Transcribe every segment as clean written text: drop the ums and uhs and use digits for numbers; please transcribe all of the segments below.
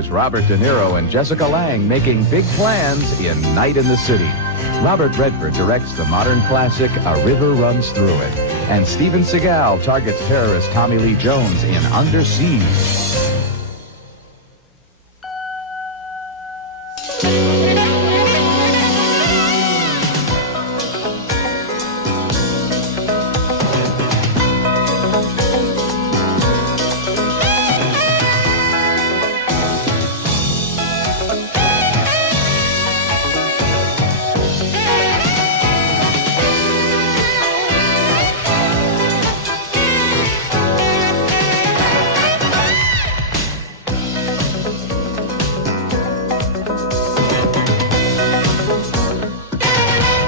stars Robert De Niro and Jessica Lange making big plans in Night in the City. Robert Redford directs the modern classic A River Runs Through It. And Steven Seagal targets terrorist Tommy Lee Jones in Under Siege.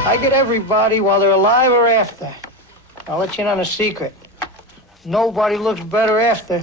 I get everybody while they're alive or after. I'll let you in on a secret. Nobody looks better after.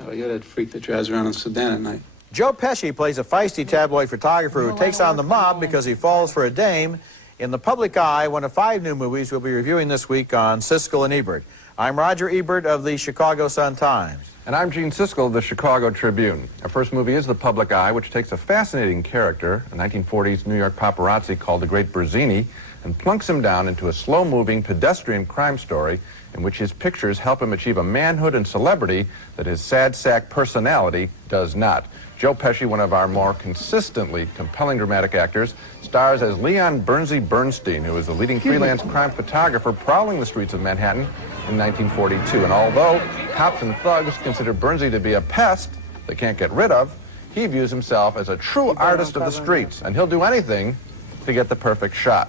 Oh, you're that freak that drives around in Sudan at night. Joe Pesci plays a feisty tabloid photographer who takes on the mob because he falls for a dame. In the public eye, one of 5 new movies we'll be reviewing this week on Siskel and Ebert. I'm Roger Ebert of the Chicago Sun-Times. And I'm Gene Siskel of the Chicago Tribune. Our first movie is The Public Eye, which takes a fascinating character, a 1940s New York paparazzi called the Great Berzini, and plunks him down into a slow-moving pedestrian crime story in which his pictures help him achieve a manhood and celebrity that his sad sack personality does not. Joe Pesci, one of our more consistently compelling dramatic actors, stars as Leon Bernsey Bernstein, who is the leading freelance crime photographer prowling the streets of Manhattan in 1942. And although cops and thugs consider Bernsey to be a pest they can't get rid of, he views himself as a true artist of the streets, and he'll do anything to get the perfect shot.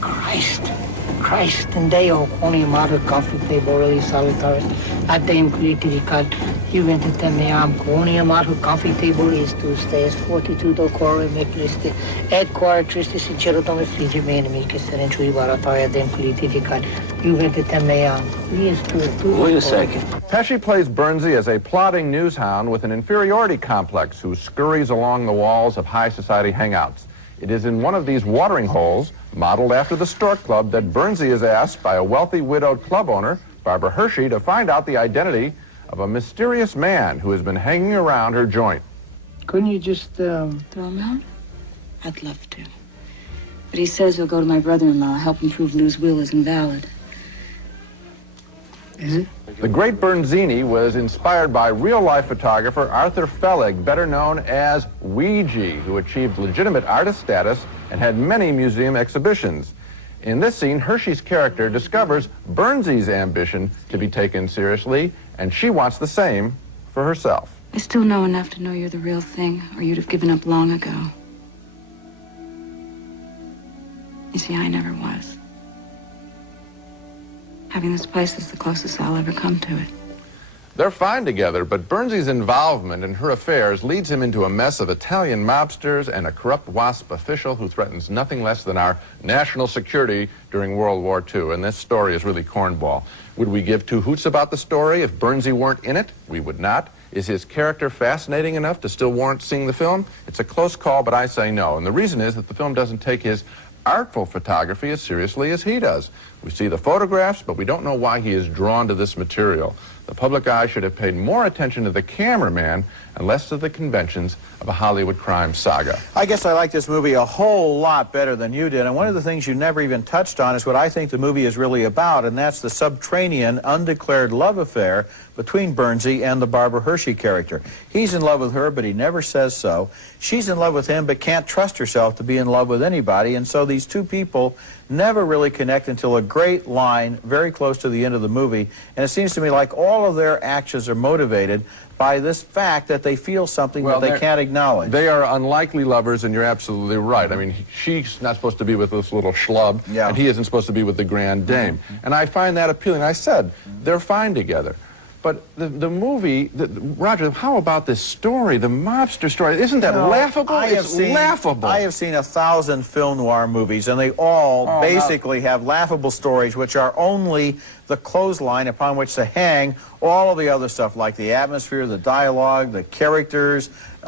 Christ and Deo, only model comfortable solitary. At the imcritical, Juventus me am only a model comfortable is to stay as 42 do core mekliste. Ed quartristi sincero tome flige mene mi che se ne chui baratoia the imcritical. Juventus me am. Wait a second. Pesci plays Bernsey as a plodding newshound with an inferiority complex who scurries along the walls of high society hangouts. It is in one of these watering holes, modeled after the Stork Club, that Bernsey is asked by a wealthy widowed club owner, Barbara Hershey, to find out the identity of a mysterious man who has been hanging around her joint. Couldn't you just, Throw him out? I'd love to. But he says he'll go to my brother-in-law, help him prove Lou's will is invalid. Is it? The Great Berzini was inspired by real-life photographer Arthur Fellig, better known as Ouija, who achieved legitimate artist status and had many museum exhibitions. In this scene, Hershey's character discovers Bernsey's ambition to be taken seriously, and she wants the same for herself. I still know enough to know you're the real thing, or you'd have given up long ago. You see, I never was. Having this place is the closest I'll ever come to it. They're fine together, but Bernsey's involvement in her affairs leads him into a mess of Italian mobsters and a corrupt WASP official who threatens nothing less than our national security during World War II. And this story is really cornball. Would we give 2 hoots about the story if Bernsey weren't in it? We would not. Is his character fascinating enough to still warrant seeing the film? It's a close call, but I say no. And the reason is that the film doesn't take his artful photography as seriously as he does. We see the photographs, but we don't know why he is drawn to this material. The public eye should have paid more attention to the cameraman and less to the conventions of a Hollywood crime saga. I guess I like this movie a whole lot better than you did, and one of the things you never even touched on is what I think the movie is really about, and that's the subterranean, undeclared love affair between Bernsey and the Barbara Hershey character. He's in love with her, but he never says so. She's in love with him, but can't trust herself to be in love with anybody, and so these 2 people never really connect until a great line very close to the end of the movie, and it seems to me like all of their actions are motivated by this fact that they feel something that they can't acknowledge. They are unlikely lovers, and you're absolutely right. I mean, she's not supposed to be with this little schlub, and he isn't supposed to be with the grand dame. And I find that appealing. I said, they're fine together. But the movie, Roger, how about this story, the mobster story? Isn't that laughable? It's laughable. I have seen 1,000 film noir movies, and they all basically have laughable stories which are only the clothesline upon which to hang all of the other stuff, like the atmosphere, the dialogue, the characters, the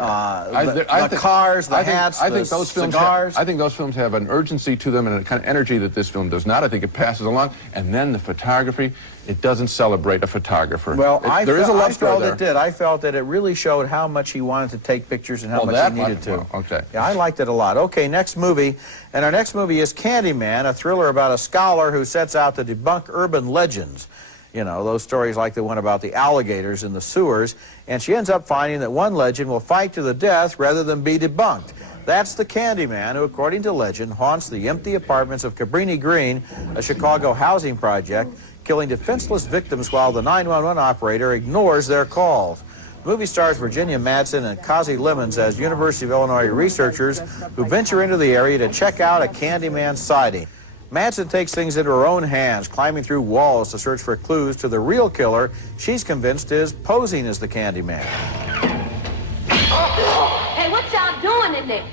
cars, the hats, the cigars. I think those films have an urgency to them and a kind of energy that this film does not. I think it passes along. And then the photography, it doesn't celebrate a photographer. Well, I felt there. it did. I felt that it really showed how much he wanted to take pictures and how much he needed to. Well, okay. Yeah, I liked it a lot. Okay, next movie. And our next movie is Candyman, a thriller about a scholar who sets out to debunk urban legends. You know, those stories like the one about the alligators in the sewers. And she ends up finding that one legend will fight to the death rather than be debunked. That's the Candyman who, according to legend, haunts the empty apartments of Cabrini Green, a Chicago housing project, killing defenseless victims while the 911 operator ignores their calls. The movie stars Virginia Madsen and Kazi Lemons as University of Illinois researchers who venture into the area to check out a Candyman sighting. Madsen takes things into her own hands, climbing through walls to search for clues to the real killer she's convinced is posing as the Candyman. Hey, what y'all doing in there?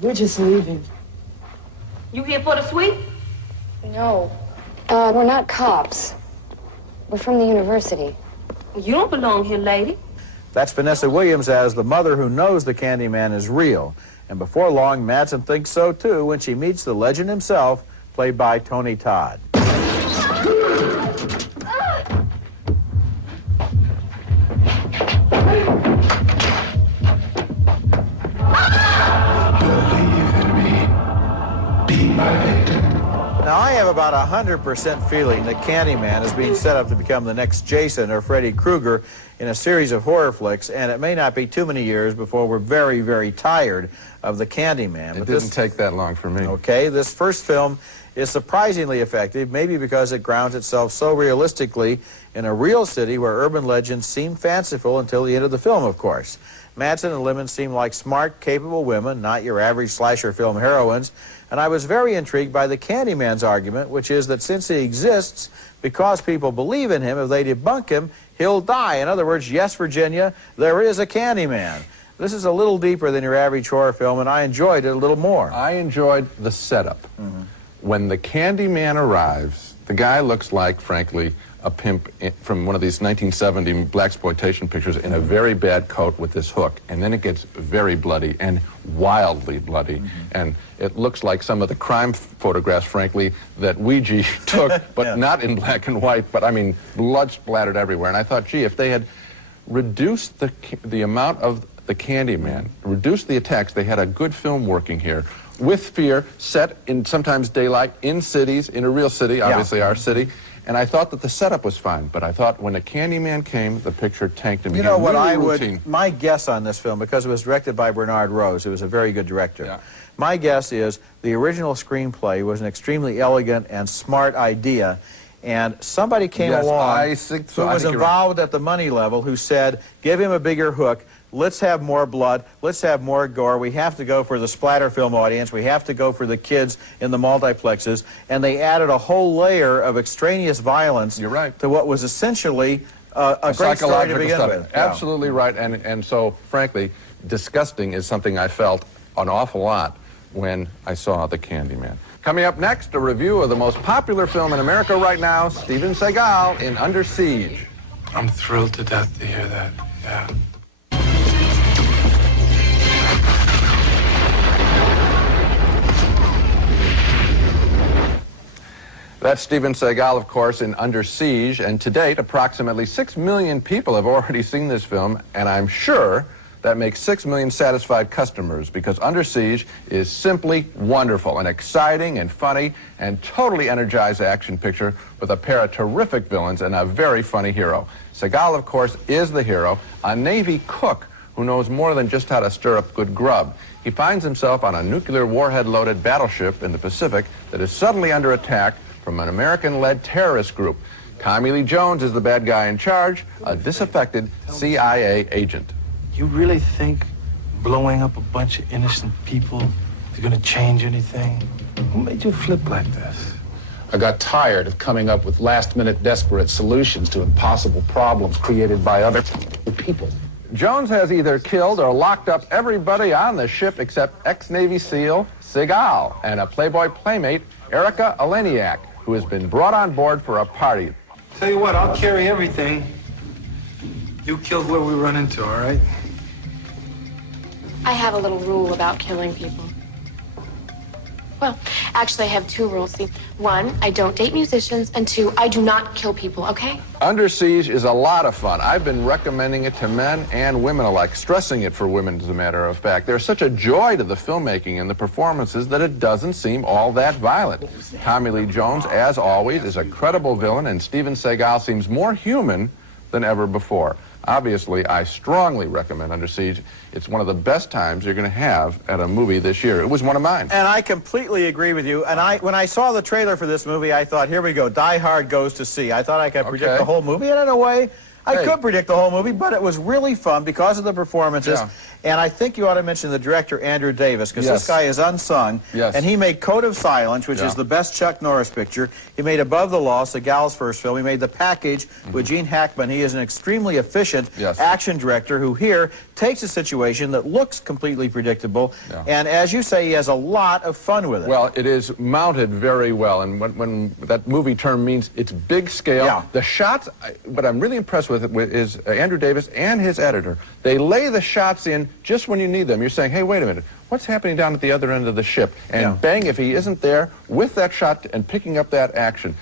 We're just leaving. You here for the sweep? No. We're not cops. We're from the university. You don't belong here, lady. That's Vanessa Williams as the mother who knows the Candyman is real. And before long, Madsen thinks so too when she meets the legend himself, played by Tony Todd. Now, I have about 100% feeling that Candyman is being set up to become the next Jason or Freddy Krueger in a series of horror flicks, and it may not be too many years before we're very, very tired of the Candyman. It didn't take that long for me. Okay, this first film is surprisingly effective, maybe because it grounds itself so realistically in a real city where urban legends seem fanciful until the end of the film, of course. Madsen and Lemon seem like smart, capable women, not your average slasher film heroines, and I was very intrigued by the Candyman's argument, which is that since he exists, because people believe in him, if they debunk him, he'll die. In other words, yes, Virginia, there is a Candyman. This is a little deeper than your average horror film, and I enjoyed it a little more. I enjoyed the setup. When the Candyman arrives, the guy looks like, frankly, a pimp from one of these 1970 blaxploitation pictures in a very bad coat with this hook. And then it gets very bloody and wildly bloody. And it looks like some of the crime photographs, frankly, that Ouija took, but not in black and white, but I mean, blood splattered everywhere. And I thought, gee, if they had reduced the amount of the Candyman, reduced the attacks, they had a good film working here. With fear, set in sometimes daylight, in cities, in a real city, obviously our city. And I thought that the setup was fine, but I thought when the Candyman came, the picture tanked and You became know what really my guess on this film, because it was directed by Bernard Rose, who was a very good director. My guess is the original screenplay was an extremely elegant and smart idea, and somebody came along who was involved at the money level who said, give him a bigger hook, let's have more blood, let's have more gore, we have to go for the splatter film audience, we have to go for the kids in the multiplexes, and they added a whole layer of extraneous violence to what was essentially a great story to begin with. Absolutely right, and so, frankly, disgusting is something I felt an awful lot when I saw the Candyman. Coming up next, a review of the most popular film in America right now, Steven Seagal in Under Siege. I'm thrilled to death to hear that, yeah. That's Steven Seagal, of course, in Under Siege, and to date, approximately 6 million people have already seen this film, and I'm sure that makes 6 million satisfied customers, because Under Siege is simply wonderful, an exciting and funny and totally energized action picture with a pair of terrific villains and a very funny hero. Seagal, of course, is the hero, a Navy cook who knows more than just how to stir up good grub. He finds himself on a nuclear warhead-loaded battleship in the Pacific that is suddenly under attack from an American-led terrorist group. Tommy Lee Jones is the bad guy in charge, a disaffected CIA agent. You really think blowing up a bunch of innocent people is going to change anything? Who made you flip like this? I got tired of coming up with last-minute desperate solutions to impossible problems created by other people. Jones has either killed or locked up everybody on the ship except ex-Navy SEAL Seagal and a Playboy playmate, Erica Eleniak, who has been brought on board for a party. Tell you what, I'll carry everything. You kill whoever we run into, all right? I have a little rule about killing people. Well, actually, I have two rules. See, one, I don't date musicians, and two, I do not kill people, okay? Under Siege is a lot of fun. I've been recommending it to men and women alike, stressing it for women, as a matter of fact. There's such a joy to the filmmaking and the performances that it doesn't seem all that violent. Tommy Lee Jones, as always, is a credible villain, and Steven Seagal seems more human than ever before. Obviously, I strongly recommend Under Siege. It's one of the best times you're going to have at a movie this year. It was one of mine. And I completely agree with you. And when I saw the trailer for this movie, I thought, here we go, Die Hard goes to see. I thought I could predict the whole movie, and in a way, I could predict the whole movie, but it was really fun because of the performances. Yeah. And I think you ought to mention the director, Andrew Davis, because this guy is unsung. Yes. And he made Code of Silence, which is the best Chuck Norris picture. He made Above the Law, Seagal's first film. He made The Package with Gene Hackman. He is an extremely efficient action director who here takes a situation that looks completely predictable. And as you say, he has a lot of fun with it. Well, it is mounted very well. And when that movie term means it's big scale, the shots, what I'm really impressed with is Andrew Davis and his editor. They lay the shots in just when you need them. You're saying, hey, wait a minute, what's happening down at the other end of the ship? And bang, if he isn't there with that shot and picking up that action.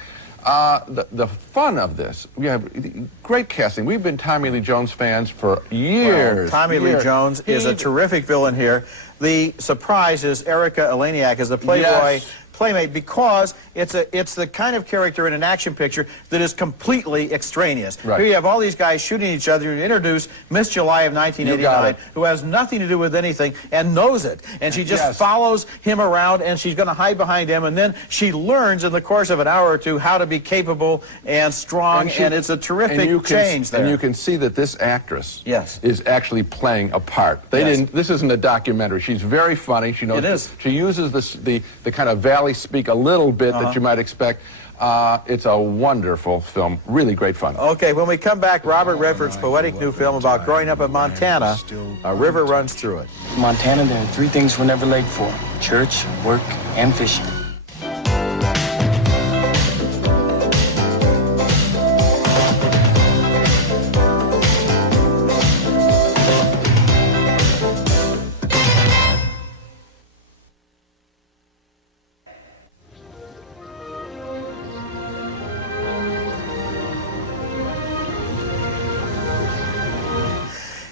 The fun of this, we have great casting. We've been Tommy Lee Jones fans for years. Well, Tommy Lee Jones is a terrific villain here. The surprise is Erica Eleniak as the Playboy playmate, because it's the kind of character in an action picture that is completely extraneous. Here you have all these guys shooting each other and introduce Miss July of 1989, who has nothing to do with anything and knows it. And she just follows him around, and she's going to hide behind him, and then she learns in the course of an hour or two how to be capable and strong, and it's a terrific change there. And you can see that this actress is actually playing a part. They didn't. This isn't a documentary. She's very funny. She knows. It is. She uses the kind of Valley speak a little bit that you might expect. It's a wonderful film. Really great fun. Okay, when we come back, Robert Redford's poetic new film about growing up in Montana, A River Runs Through It. In Montana, there are three things we're never late for: church, work, and fishing.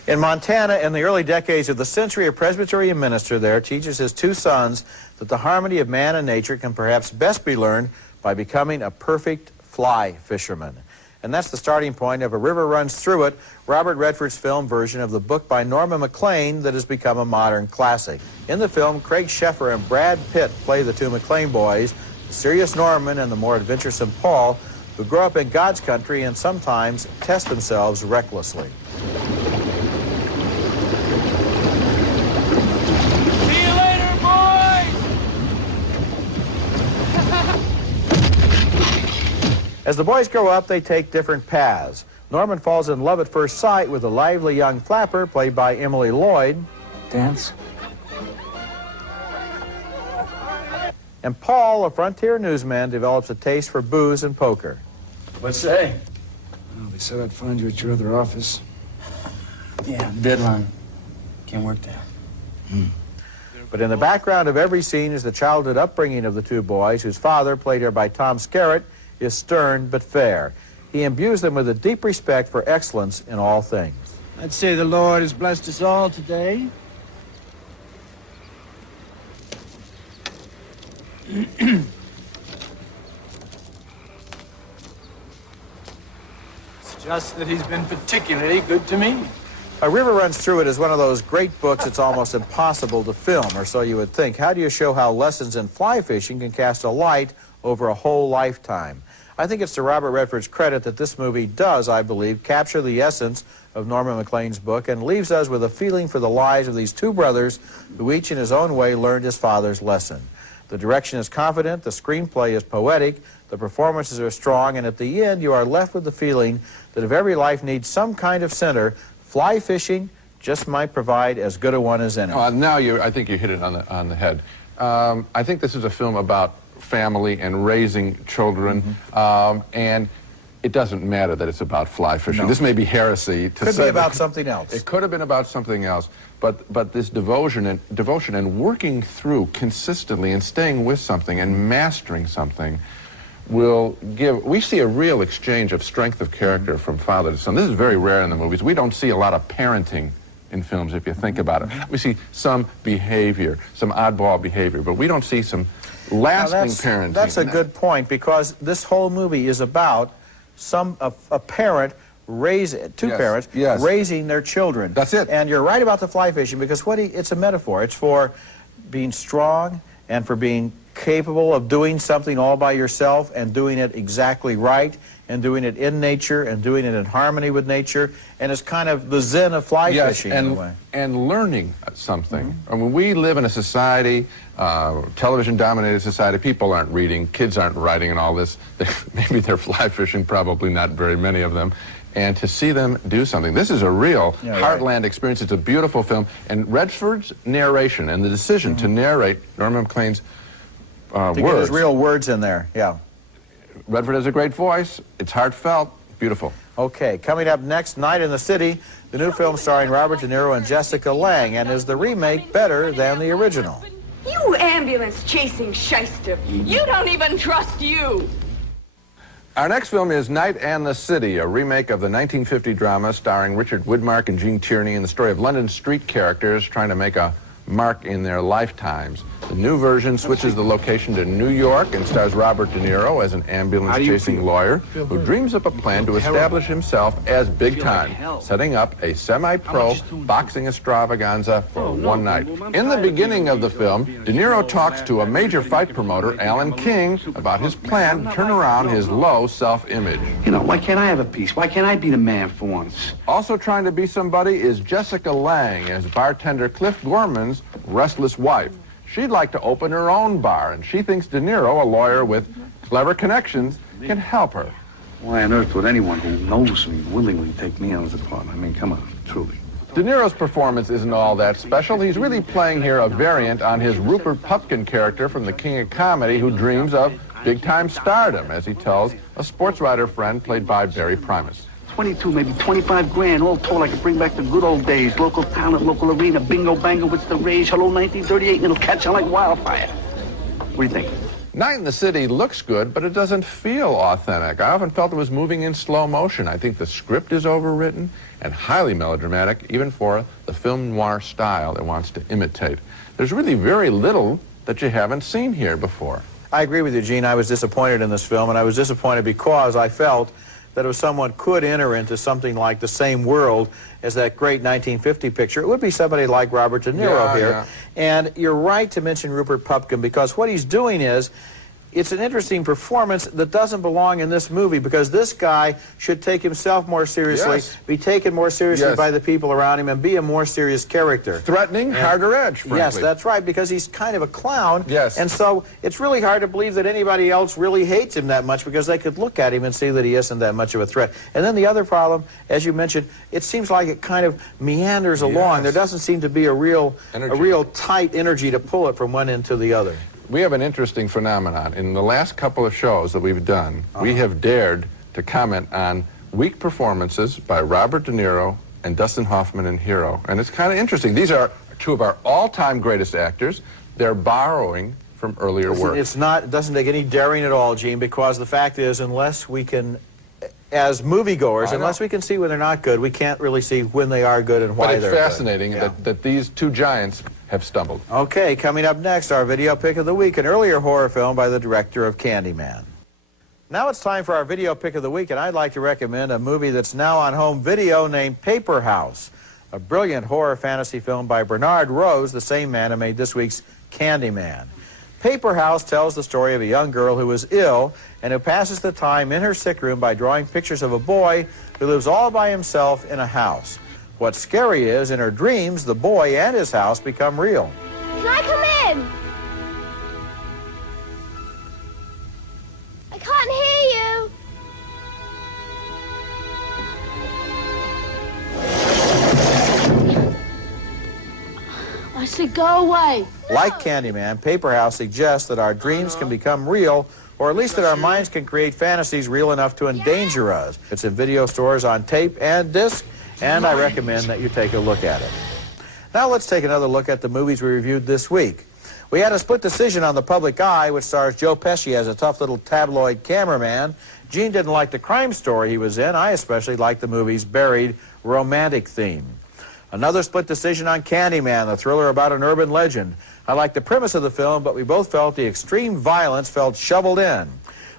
In Montana, in the early decades of the century, a Presbyterian minister there teaches his two sons that the harmony of man and nature can perhaps best be learned by becoming a perfect fly fisherman. And that's the starting point of A River Runs Through It, Robert Redford's film version of the book by Norman MacLean that has become a modern classic. In the film, Craig Sheffer and Brad Pitt play the two MacLean boys, the serious Norman and the more adventuresome Paul, who grow up in God's country and sometimes test themselves recklessly. As the boys grow up, they take different paths. Norman falls in love at first sight with a lively young flapper played by Emily Lloyd. Dance? And Paul, a frontier newsman, develops a taste for booze and poker. What's say? Well, they said I'd find you at your other office. Yeah, deadline. Can't work there. But in the background of every scene is the childhood upbringing of the two boys, whose father, played here by Tom Skerritt, is stern but fair. He imbues them with a deep respect for excellence in all things. I'd say the Lord has blessed us all today. It's just that he's been particularly good to me. A River Runs Through It is one of those great books it's almost impossible to film, or so you would think. How do you show how lessons in fly fishing can cast a light over a whole lifetime? I think it's to Robert Redford's credit that this movie does, I believe, capture the essence of Norman MacLean's book and leaves us with a feeling for the lives of these two brothers who each in his own way learned his father's lesson. The direction is confident, the screenplay is poetic, the performances are strong, and at the end you are left with the feeling that if every life needs some kind of center, fly fishing just might provide as good a one as any. Now I think you hit it on the head. I think this is a film about family and raising children, and it doesn't matter that it's about fly fishing. No. This may be heresy to say. Could be about something else. It could have been about something else, but this devotion and working through consistently and staying with something and mastering something will give. We see a real exchange of strength of character from father to son. This is very rare in the movies. We don't see a lot of parenting in films, if you think about it. We see some behavior, some oddball behavior, but we don't see some lasting parenting. That's a good point, because this whole movie is about a parent parents raising their children. That's it. And you're right about the fly fishing, because it's a metaphor. It's for being strong and for being capable of doing something all by yourself and doing it exactly right and doing it in nature and doing it in harmony with nature. And it's kind of the zen of fly fishing in a way. And learning something. I mean, we live in a society, television-dominated society. People aren't reading, kids aren't writing and all this. Maybe they're fly fishing, probably not very many of them. And to see them do something. This is a real heartland experience. It's a beautiful film. And Redford's narration and the decision to narrate Norman MacLean's words. Get his real words in there, yeah. Redford has a great voice. It's heartfelt, beautiful. Okay, coming up next, Night in the City, the new film starring Robert De Niro and Jessica Lange. And is the remake better than the original? You ambulance-chasing shyster. You don't even trust you. Our next film is Night and the City, a remake of the 1950 drama starring Richard Widmark and Gene Tierney, and the story of London street characters trying to make a mark in their lifetimes. The new version switches the location to New York and stars Robert De Niro as an ambulance-chasing lawyer who dreams up a plan to establish himself as big time, setting up a semi-pro boxing extravaganza for one night. In the beginning of the film, De Niro talks to a major fight promoter, Alan King, about his plan to turn around his low self-image. You know, why can't I have a piece? Why can't I be the man for once? Also trying to be somebody is Jessica Lange as bartender Cliff Gorman's restless wife. She'd like to open her own bar, and she thinks De Niro, a lawyer with clever connections, can help her. Why on earth would anyone who knows me willingly take me on as a partner? I mean, come on, truly. De Niro's performance isn't all that special. He's really playing here a variant on his Rupert Pupkin character from The King of Comedy, who dreams of big-time stardom, as he tells a sports writer friend played by Barry Primus. 22, maybe 25 grand, all told. I could bring back the good old days. Local talent, local arena, bingo, bango, what's the rage? Hello, 1938, and it'll catch on like wildfire. What do you think? Night in the City looks good, but it doesn't feel authentic. I often felt it was moving in slow motion. I think the script is overwritten and highly melodramatic, even for the film noir style it wants to imitate. There's really very little that you haven't seen here before. I agree with you, Gene. I was disappointed in this film, and I was disappointed because I felt that if someone could enter into something like the same world as that great 1950 picture, it would be somebody like Robert De Niro here. Yeah. And you're right to mention Rupert Pupkin, because what he's doing is, it's an interesting performance that doesn't belong in this movie, because this guy should take himself more seriously, be taken more seriously by the people around him, and be a more serious character. Threatening, harder edge, frankly. Yes, that's right, because he's kind of a clown. Yes. And so it's really hard to believe that anybody else really hates him that much, because they could look at him and see that he isn't that much of a threat. And then the other problem, as you mentioned, it seems like it kind of meanders along. There doesn't seem to be a real tight energy to pull it from one end to the other. We have an interesting phenomenon. In the last couple of shows that we've done, we have dared to comment on weak performances by Robert De Niro and Dustin Hoffman in Hero. And it's kind of interesting. These are two of our all-time greatest actors. They're borrowing from earlier work. It doesn't take any daring at all, Gene, because the fact is, unless we can, as moviegoers, unless we can see when they're not good, we can't really see when they are good and why they're good. But it's fascinating that these two giants have stumbled. Okay, coming up next, our video pick of the week, an earlier horror film by the director of Candyman. Now it's time for our video pick of the week, and I'd like to recommend a movie that's now on home video named Paperhouse, a brilliant horror fantasy film by Bernard Rose, the same man who made this week's Candyman. Paperhouse tells the story of a young girl who is ill and who passes the time in her sick room by drawing pictures of a boy who lives all by himself in a house. What's scary is, in her dreams, the boy and his house become real. Can I come in? I can't hear you. I Said go away. Like Candyman, Paperhouse suggests that our dreams can become real, or at least that our minds can create fantasies real enough to endanger us. It's in video stores on tape and disc, and I recommend that you take a look at it. Now let's take another look at the movies we reviewed this week. We had a split decision on The Public Eye, which stars Joe Pesci as a tough little tabloid cameraman. Gene didn't like the crime story he was in. I especially liked the movie's buried romantic theme. Another split decision on Candyman, the thriller about an urban legend. I liked the premise of the film, but we both felt the extreme violence felt shoveled in.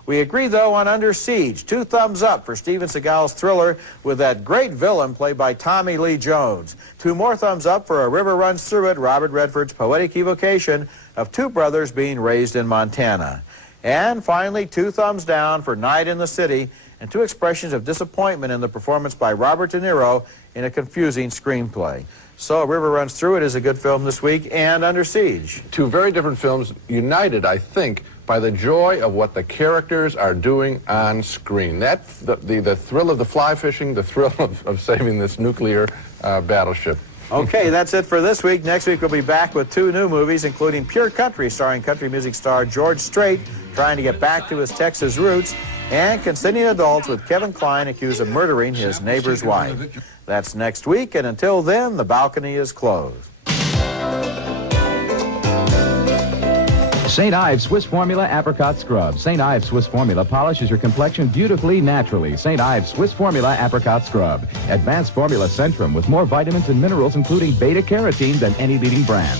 We agree, though, on Under Siege. 2 thumbs up for Steven Seagal's thriller with that great villain played by Tommy Lee Jones. 2 more thumbs up for A River Runs Through It, Robert Redford's poetic evocation of 2 brothers being raised in Montana. And finally, 2 thumbs down for Night in the City and 2 expressions of disappointment in the performance by Robert De Niro in a confusing screenplay. So A River Runs Through It is a good film this week, and Under Siege. 2 very different films united, I think, by the joy of what the characters are doing on screen. The thrill of the fly fishing, the thrill of saving this nuclear battleship. Okay, that's it for this week. Next week we'll be back with 2 new movies, including Pure Country, starring country music star George Strait, trying to get back to his Texas roots, and Consenting Adults with Kevin Kline accused of murdering his neighbor's wife. That's next week, and until then, the balcony is closed. St. Ives Swiss Formula Apricot Scrub. St. Ives Swiss Formula polishes your complexion beautifully naturally. St. Ives Swiss Formula Apricot Scrub. Advanced Formula Centrum with more vitamins and minerals, including beta-carotene, than any leading brand.